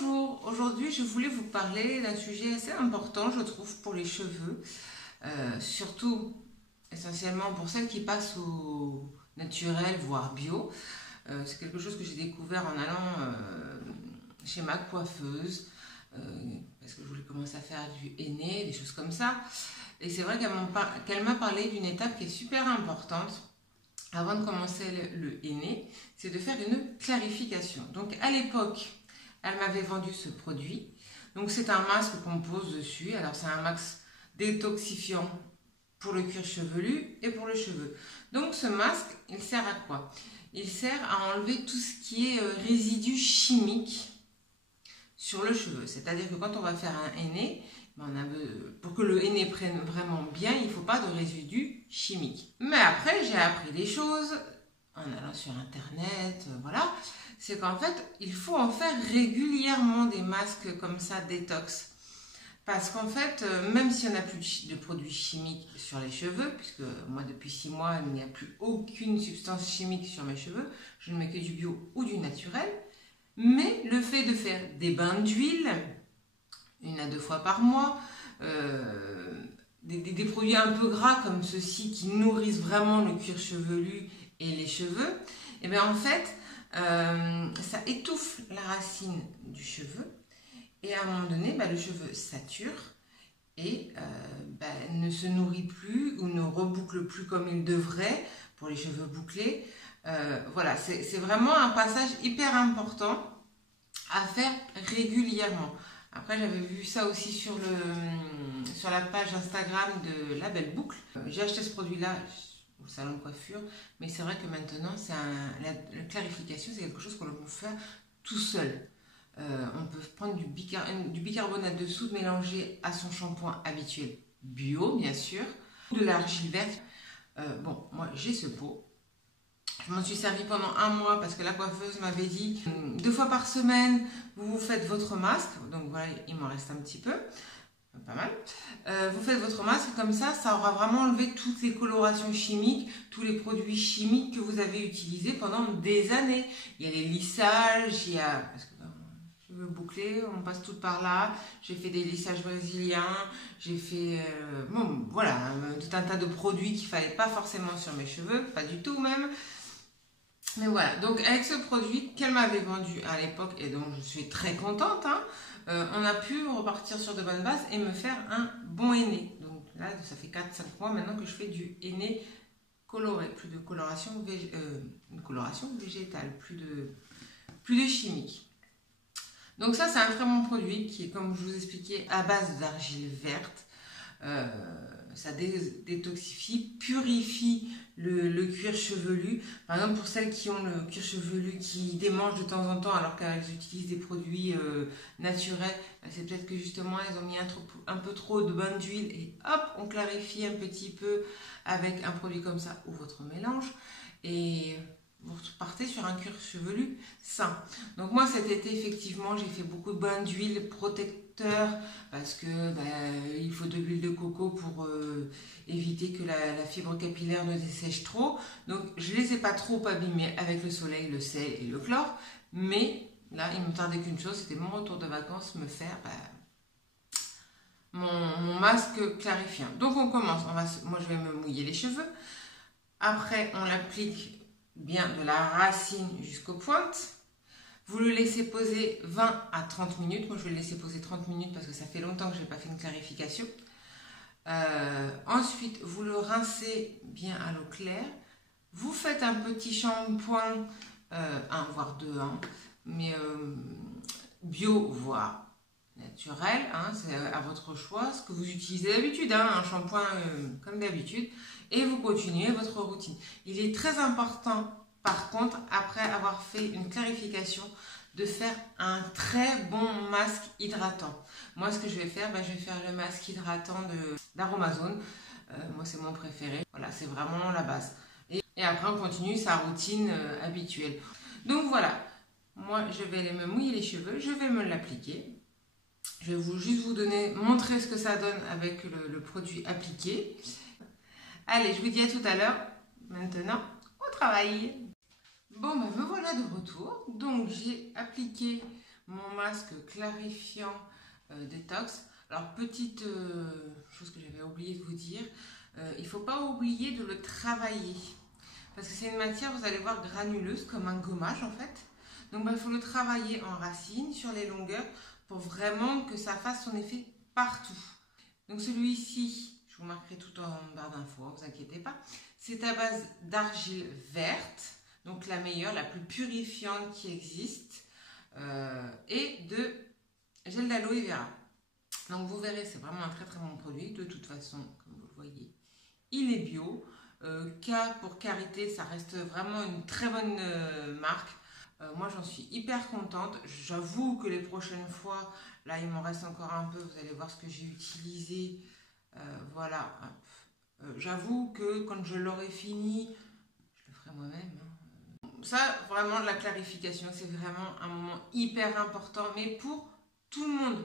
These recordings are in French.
Bonjour, aujourd'hui je voulais vous parler d'un sujet assez important je trouve pour les cheveux, surtout essentiellement pour celles qui passent au naturel voire bio. C'est quelque chose que j'ai découvert en allant chez ma coiffeuse parce que je voulais commencer à faire du henné, des choses comme ça. Et c'est vrai qu'elle m'a parlé d'une étape qui est super importante avant de commencer le henné, c'est de faire une clarification. Donc à l'époque, elle m'avait vendu ce produit. Donc c'est un masque qu'on pose dessus. Alors c'est un masque détoxifiant pour le cuir chevelu et pour le cheveu. Donc ce masque, il sert à quoi? Il sert à enlever tout ce qui est résidus chimiques sur le cheveu. C'est-à-dire que quand on va faire un henné, pour que le henné prenne vraiment bien, il ne faut pas de résidus chimiques. Mais après, j'ai appris des choses en allant sur internet, voilà. C'est qu'en fait, il faut en faire régulièrement des masques comme ça, détox. Parce qu'en fait, même si on n'a plus de produits chimiques sur les cheveux, puisque moi depuis 6 mois, il n'y a plus aucune substance chimique sur mes cheveux, je ne mets que du bio ou du naturel, mais le fait de faire des bains d'huile, 1 à 2 fois par mois, des produits un peu gras comme ceux-ci qui nourrissent vraiment le cuir chevelu et les cheveux, et bien en fait, ça étouffe la racine du cheveu et à un moment donné, le cheveu sature et ne se nourrit plus ou ne reboucle plus comme il devrait pour les cheveux bouclés. Voilà, c'est vraiment un passage hyper important à faire régulièrement. Après, j'avais vu ça aussi sur la page Instagram de La Belle Boucle. J'ai acheté ce produit-là au salon de coiffure, mais c'est vrai que maintenant, la clarification, c'est quelque chose qu'on peut faire tout seul. On peut prendre du bicarbonate de soude mélangé à son shampoing habituel bio, bien sûr, de l'argile verte. Bon, moi, j'ai ce pot. Je m'en suis servi pendant 1 mois parce que la coiffeuse m'avait dit 2 fois par semaine, vous faites votre masque. Donc voilà, il m'en reste un petit peu, pas mal. Vous faites votre masque, comme ça aura vraiment enlevé toutes les colorations chimiques, tous les produits chimiques que vous avez utilisés pendant des années. Il y a les lissages, parce que cheveux bouclés, on passe tout par là. J'ai fait des lissages brésiliens, j'ai fait voilà, tout un tas de produits qu'il ne fallait pas forcément sur mes cheveux, pas du tout même. Mais voilà, donc avec ce produit qu'elle m'avait vendu à l'époque et dont je suis très contente, on a pu repartir sur de bonnes bases et me faire un bon henné. Donc là, ça fait 4-5 mois maintenant que je fais du henné coloré, plus de coloration, une coloration végétale, plus de chimique. Donc ça, c'est un très bon produit qui est, comme je vous expliquais, à base d'argile verte. Ça détoxifie, purifie le cuir chevelu. Par exemple, pour celles qui ont le cuir chevelu qui démange de temps en temps alors qu'elles utilisent des produits naturels, c'est peut-être que justement elles ont mis un peu trop de bain d'huile et hop, on clarifie un petit peu avec un produit comme ça ou votre mélange et vous partez sur un cuir chevelu sain. Donc moi cet été effectivement j'ai fait beaucoup de bains d'huile protecteur parce que il faut de l'huile de coco pour éviter que la fibre capillaire ne dessèche trop. Donc je les ai pas trop abîmés avec le soleil, le sel et le chlore, mais là il me tardait qu'une chose, c'était mon retour de vacances, me faire mon masque clarifiant. Donc on commence, moi je vais me mouiller les cheveux, après on l'applique bien de la racine jusqu'aux pointes. Vous le laissez poser 20 à 30 minutes. Moi, je vais le laisser poser 30 minutes parce que ça fait longtemps que je n'ai pas fait une clarification. Ensuite, vous le rincez bien à l'eau claire. Vous faites un petit shampoing, 1 voire 2, mais bio voire naturel. C'est à votre choix, ce que vous utilisez d'habitude. Un shampoing comme d'habitude. Et vous continuez votre routine. Il est très important, par contre, après avoir fait une clarification, de faire un très bon masque hydratant. Moi, ce que je vais faire, je vais faire le masque hydratant d'Aromazone. Moi, c'est mon préféré. Voilà, c'est vraiment la base. Et après, on continue sa routine habituelle. Donc voilà, moi, je vais aller me mouiller les cheveux. Je vais me l'appliquer. Je vais juste vous montrer ce que ça donne avec le produit appliqué. Allez, je vous dis à tout à l'heure. Maintenant, au travail. Bon, me voilà de retour. Donc, j'ai appliqué mon masque clarifiant détox. Alors, petite chose que j'avais oublié de vous dire, il ne faut pas oublier de le travailler. Parce que c'est une matière, vous allez voir, granuleuse, comme un gommage en fait. Donc, il faut le travailler en racine, sur les longueurs, pour vraiment que ça fasse son effet partout. Donc, celui-ci, je vous marquerai tout en barre d'infos, ne vous inquiétez pas. C'est à base d'argile verte, donc la meilleure, la plus purifiante qui existe, et de gel d'aloe vera. Donc, vous verrez, c'est vraiment un très très bon produit. De toute façon, comme vous le voyez, il est bio. K pour Karité, ça reste vraiment une très bonne marque. Moi, j'en suis hyper contente. J'avoue que les prochaines fois, là, il m'en reste encore un peu. Vous allez voir ce que j'ai utilisé. Voilà. J'avoue que quand je l'aurai fini, je le ferai moi-même. Ça, vraiment, la clarification, c'est vraiment un moment hyper important, mais pour tout le monde.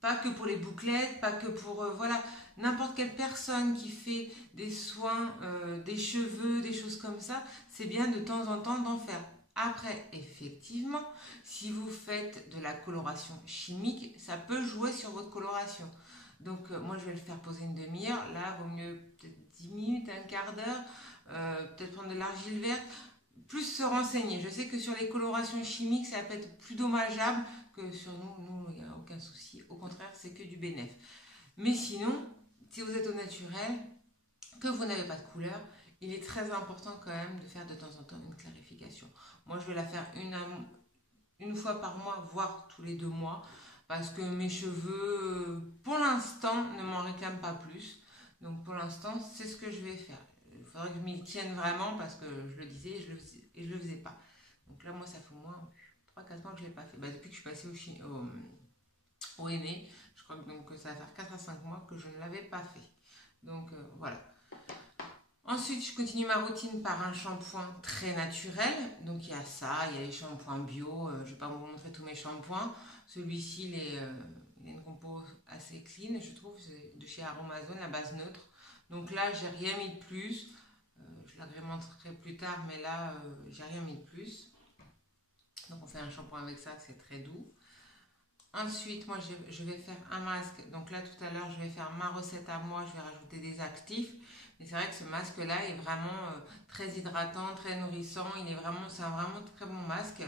Pas que pour les bouclettes, pas que pour voilà, n'importe quelle personne qui fait des soins, des cheveux, des choses comme ça, c'est bien de temps en temps d'en faire. Après, effectivement, si vous faites de la coloration chimique, ça peut jouer sur votre coloration. Donc, moi, je vais le faire poser une demi-heure. Là, il vaut mieux peut-être 10 minutes, un quart d'heure, peut-être prendre de l'argile verte, plus se renseigner. Je sais que sur les colorations chimiques, ça peut être plus dommageable que sur nous, il n'y a aucun souci. Au contraire, c'est que du bénéfice. Mais sinon, si vous êtes au naturel, que vous n'avez pas de couleur, il est très important quand même de faire de temps en temps une clarification. Moi, je vais la faire une fois par mois, voire tous les 2 mois, parce que mes cheveux, pour l'instant, ne m'en réclament pas plus. Donc, pour l'instant, c'est ce que je vais faire. Il faudrait que je m'y tienne vraiment, parce que je le disais et je le faisais pas. Donc là, moi, ça fait au moins 3-4 mois que je ne l'ai pas fait. Depuis que je suis passée au aîné, je crois que donc, ça va faire 4 à 5 mois que je ne l'avais pas fait. Donc voilà. Ensuite, je continue ma routine par un shampoing très naturel. Donc il y a ça, il y a les shampoings bio. Je ne vais pas vous montrer tous mes shampoings. Celui-ci, il a une compo assez clean, je trouve. C'est de chez Aromazone, la base neutre. Donc là, j'ai rien mis de plus. Je l'agrémenterai plus tard, mais là, j'ai rien mis de plus. Donc on fait un shampoing avec ça, c'est très doux. Ensuite, moi, je vais faire un masque. Donc là, tout à l'heure, je vais faire ma recette à moi. Je vais rajouter des actifs. Mais c'est vrai que ce masque-là est vraiment très hydratant, très nourrissant. C'est un vraiment très bon masque.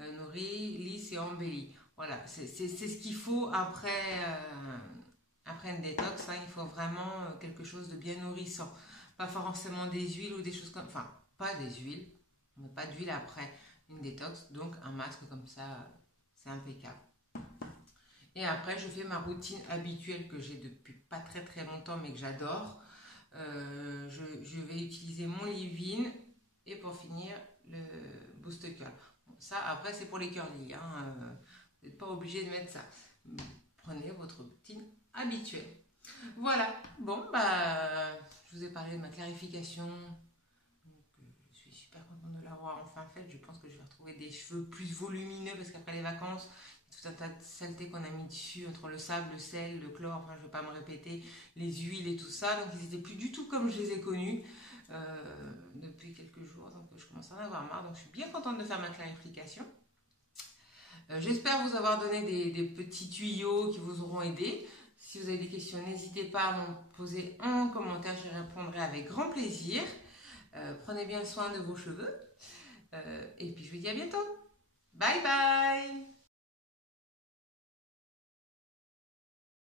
Nourri, lisse et embelli. Voilà, c'est ce qu'il faut après une détox. Hein, il faut vraiment quelque chose de bien nourrissant. Pas forcément des huiles ou des choses comme... Enfin, pas des huiles. On met pas d'huile après une détox. Donc, un masque comme ça, c'est impeccable. Et après, je fais ma routine habituelle que j'ai depuis pas très très longtemps, mais que j'adore. Je vais utiliser mon leave-in et pour finir, le boost curl. Bon, ça, après, c'est pour les curly. Hein, vous n'êtes pas obligé de mettre ça. Prenez votre routine habituelle. Voilà. Bon, je vous ai parlé de ma clarification. Donc, je suis super contente de l'avoir enfin faite. Je pense que je vais retrouver des cheveux plus volumineux parce qu'après les vacances, tout un tas de saletés qu'on a mis dessus, entre le sable, le sel, le chlore, enfin je ne vais pas me répéter, les huiles et tout ça. Donc ils n'étaient plus du tout comme je les ai connus depuis quelques jours. Donc je commence à en avoir marre. Donc je suis bien contente de faire ma clarification. J'espère vous avoir donné des petits tuyaux qui vous auront aidé. Si vous avez des questions, n'hésitez pas à m'en poser en commentaire, j'y répondrai avec grand plaisir. Prenez bien soin de vos cheveux. Et puis je vous dis à bientôt. Bye bye!